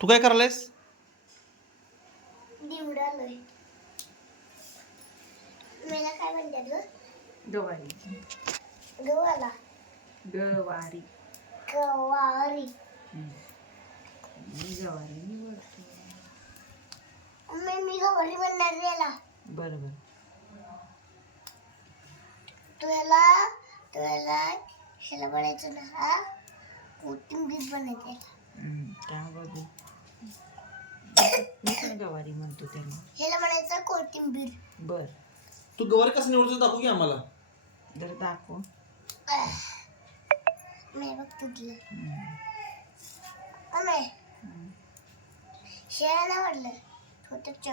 तू काय करायलायस? निवडालोय. मला काय म्हणतात ग? गवारी. गव्हाला गवारी. गवारी. मी गवारी निवडतो. मी गवारी म्हणणार याला. बरोबर. तुला ह्याला बनायचं ना, हा कोथिंबीर बनायचं. काय बघू. मी पण गवारी म्हणतो त्याला. ह्याला म्हणायचं कोथिंबीर. बर. तू गवारी कसं निवडतो दाखवू की आम्हाला. जर दाखव. मी बघ तुझलं नाही शेळ्या नाही वाटलं छोटच.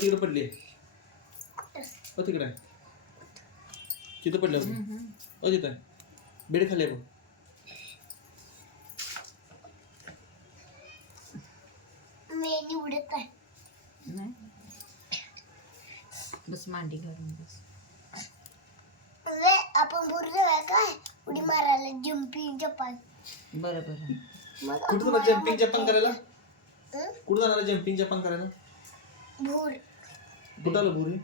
तिकडे पडली. तिकडे आहे. तिथं पडलं. तिथं आहे. बेड खाली आहे बघ. मी निवडत आहे. नाही. बस मांडी घालून बस. आपण भूर जाऊया काय उडी मारायला जम्पिंग जपान. बरं बरं. मग कुठं जाणार जम्पिंग जपान करायला? हं? कुठं जाणार जम्पिंग जपान करायला? भूर. कुठं आलं भुरी?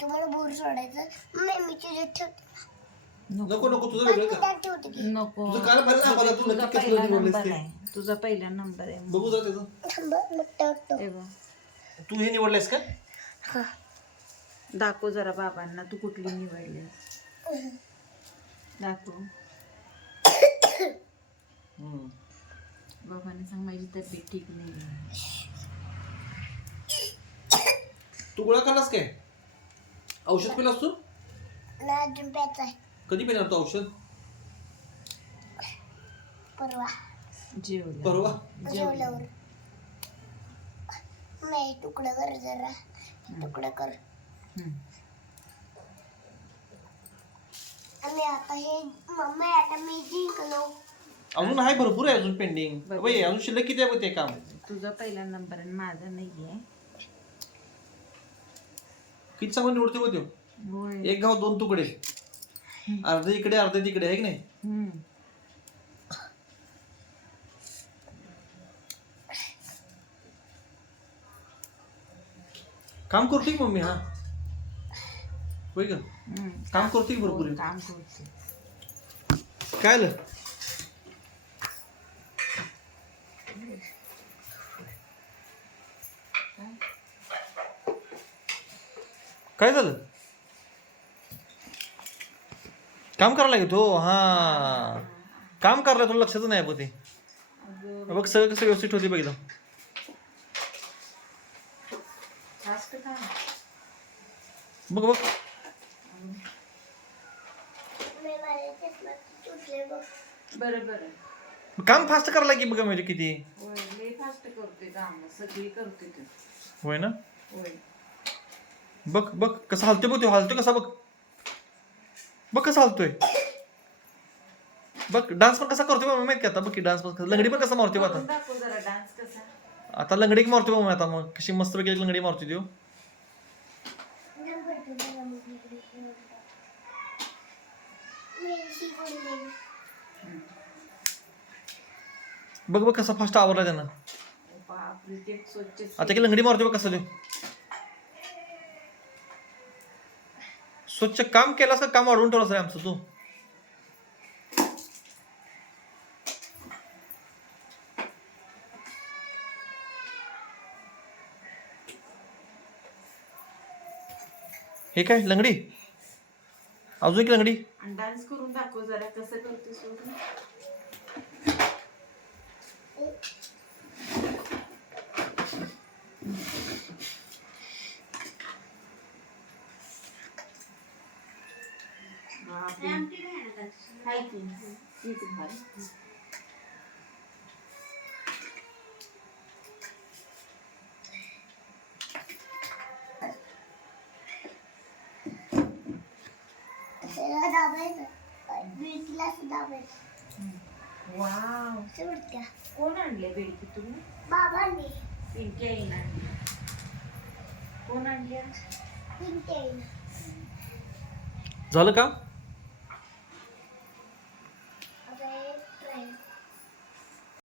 तुम्हाला भूर सोडायचं मी तुझ्या ठेवते. नको नको तुझं वेगळं का? ठेवते की नको. तुझं काल पाहिजे आम्हाला तू तुझा नक्की पहिला कसलं निवडलंस नंबर ते. आहे. तुझा पहिला नंबर आहे. बघू जरा त्याचं. थांब मग टाकतो. हे बघ. तू हे निवडलंयस का? हा. दाखव जरा बाबांना तू कुठली निवडली. दाखव. बाबांनी सांग माझी तब्येत ठीक नाही. तू गोळा खाल्लास काय? औषध पिलास तू? ना अजून प्यायचं आहे. कधी पिणार तू औषध? परवा जेवलं. परवा? जेवल्यावर. नाही तुकडं कर जरा. तुकडं कर. आणि आता हे मम्मी आता मी जिंकलो. अजून आहे भरपूर आहे अजून पेंडिंग. बाई अजून शिल्लक किती आहे बघ ते काम. तुझा पहिला नंबर आणि माझा नाहीये. किती चांगलं निवडते बघ त्यो. होय. एक गाव दोन तुकडे. अर्धे इकडे अर्धे तिकडे आहे की नाही? काम करते की मम्मी. हा होय ग. काम करते की भरपूर. काम करते. काय आलं? काय झालं? काम करायला घेतो. हा काम करायला तुला लक्षात नाही बघ ते. बघ सगळं कसं व्यवस्थित होते बघ. बघ बघ बरं बरं. काम फास्ट करायला की बघा म्हणजे किती. होय लय फास्ट करते काम. सगळी करते ते. होय ना. होय. बघ बघ कसं हलतोय बघ. तो हलतोय कसा बघ. बघ कसं हलतोय. बघ डान्स पण कसा करतोय बघ माहित का आता. बघ की डान्स पण लंगडी पण कसा मारतोय आता. दाखव जरा डान्स कसा. आता लंगडी मारतोय बघ आता. मग कशी मस्त पैकी लंगडी मारतोय तो. बघ बघ कसा फास्ट आवरला त्यानं. बापरे ते स्वच्छ. आता की लंगडी मारतोय बघ कसं तो. स्वच्छ काम केलास का काम वाढवून ठेवलास रे आमचं तू. हे काय लंगडी? अजून एक लंगडी. डान्स करून दाखव जरा कसं करते सोडून. हाय की तीच घाल. वाव. कोण आणले बेडकी तुम्ही? बाबांनी. पिंकी आईने आणली. कोण आणली? निघते. झालं का